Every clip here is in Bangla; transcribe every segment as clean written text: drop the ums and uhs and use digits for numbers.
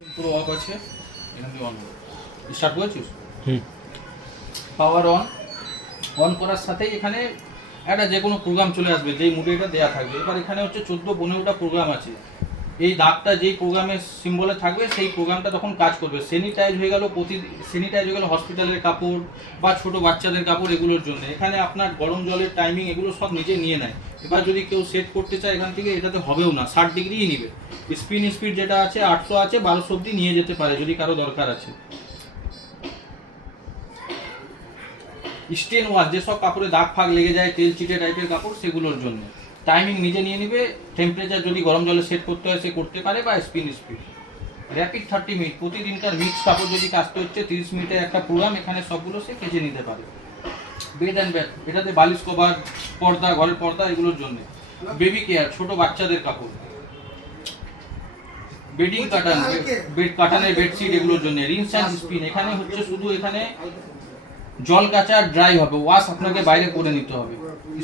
পুরো অফ আছে, এখান থেকে অন স্টার্ট করেছিস। পাওয়ার অন করার সাথেই এখানে একটা যে কোনো প্রোগ্রাম চলে আসবে, যেই মুডে এটা দেওয়া থাকবে। এবার এখানে হচ্ছে 14-15টা প্রোগ্রাম আছে। এই দাগটা যেই প্রোগ্রামের সিম্বলে থাকবে সেই প্রোগ্রামটা তখন কাজ করবে। স্যানিটাইজ হয়ে গেল স্যানিটাইজ হয়ে গেল হসপিটালের কাপড় বা ছোট বাচ্চাদের কাপড়, এগুলোর জন্য এখানে আপনার গরম জলের টাইমিং এগুলো সব নিজে নিয়ে নেয়। এবার যদি কেউ সেট করতে চায় এখান থেকে, এটাতে হবেও না, 60 ডিগ্রিই নিবে। স্পিড যেটা আছে 800 আছে, 1200 অব্দি নিয়ে যেতে পারে যদি কারো দরকার আছে। স্টেন ওয়াশ, যেসব কাপড়ে দাগ ফাগ লেগে যায়, তেল চিটে টাইপের কাপড়, সেগুলোর জন্য টাইমিং নিজে নিয়ে নিবে। টেম্পারেচার যদি গরম জলে সেট করতে হয় সে করতে পারে, বা স্পিড। র্যাপিড 30 মিনিট, প্রতিদিনকার মিক্স কাপড় যদি কাচতে হচ্ছে 30 মিনিটের একটা প্রোগ্রাম, এখানে সবগুলো সে কেচে নিতে পারে। বেড অ্যান্ড ব্যাগ, এটাতে বালিশ কভার, পর্দা, ঘরের পর্দা, এগুলোর জন্য। বেবি কেয়ার, ছোট বাচ্চাদের কাপড়। বেডিং কাটান, বেড কাটানের বেডশিট, এগুলোর জন্য। রিন্স অ্যান্ড স্পিন, এখানে হচ্ছে শুধু এখানে জল কাচা ড্রাই হবে, ওয়াশ আপনাকে বাইরে করে নিতে হবে।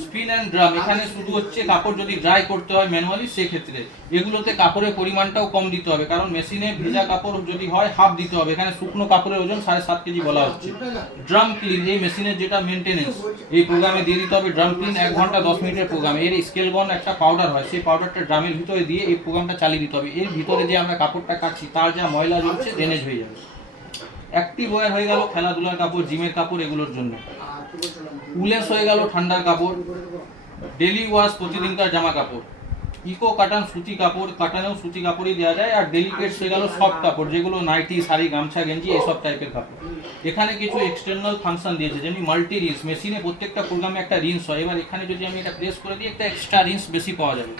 স্পিন অ্যান্ড ড্রাম, এখানে শুধু হচ্ছে কাপড় যদি ড্রাই করতে হয় ম্যানুয়ালি, সেক্ষেত্রে এগুলোতে কাপড়ের পরিমাণটাও কম দিতে হবে, কারণ মেশিনে ভেজা কাপড় যদি হয় হাফ দিতে হবে। এখানে শুকনো কাপড়ের ওজন 7.5 কেজি বলা হচ্ছে। ড্রাম ক্লিন, এই মেশিনের যেটা মেনটেনেন্স, এই প্রোগ্রামে দিয়ে দিতে হবে। ড্রাম ক্লিন 1 ঘন্টা 10 মিনিটের প্রোগ্রাম। এর স্কেল গন একটা পাউডার হয়, সেই পাউডারটা ড্রামের ভিতরে দিয়ে এই প্রোগ্রামটা চালিয়ে দিতে হবে। এর ভিতরে যে আমরা কাপড়টা কাচ্ছি তার যা ময়লা জমছে ড্রেনেজ হয়ে যাবে। অ্যাক্টিভ ওয়্যার হয়ে গেল খেলাধুলার কাপড়, জিমের কাপড়, এগুলোর জন্য। উলেন্স হয়ে গেল ঠান্ডার কাপড়। ডেলি ওয়াশ, প্রতিদিনকার জামা কাপড়। ইকো কাটান, সুতি কাপড়, কাটানেও সুতি কাপড়ই দেওয়া যায়। আর ডেলিকেটস হয়ে গেল সফট কাপড়, যেগুলো নাইটি, শাড়ি, গামছা, গেঞ্জি, এসব টাইপের কাপড়। এখানে কিছু এক্সটার্নাল ফাংশন দিয়েছে, যেমনি মাল্টি রিন্স, মেশিনে প্রত্যেকটা প্রোগ্রামে একটা রিন্স হয়। এবার এখানে যদি আমি এটা প্রেস করে দিই, একটা এক্সট্রা রিন্স বেশি পাওয়া যাবে।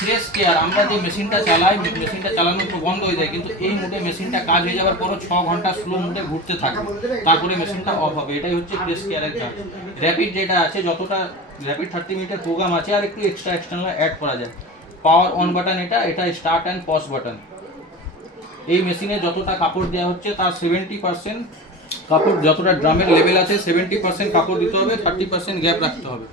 ফ্রেশ কেয়ার, আমরা যে মেশিনটা চালাই, মেশিনটা চালানো একটু বন্ধ হয়ে যায়, কিন্তু এই মুডে মেশিনটা কাজ হয়ে যাওয়ার পরও 6 ঘন্টা স্লো মুডে ঘুরতে থাকবে, তারপরে মেশিনটা অফ হবে। এটাই হচ্ছে ফ্রেশ কেয়ারের কাজ। র্যাপিড যেটা আছে, যতটা র্যাপিড 30 মিনিটের প্রোগ্রাম আছে, আর একটু এক্সটার্নাল অ্যাড করা যায়। পাওয়ার অন বাটন, এটা স্টার্ট অ্যান্ড পজ বাটন। এই মেশিনে যতটা কাপড় দেওয়া হচ্ছে তার 70% কাপড়, যতটা ড্রামের লেভেল আছে 70% কাপড় দিতে হবে, 30% গ্যাপ রাখতে হবে।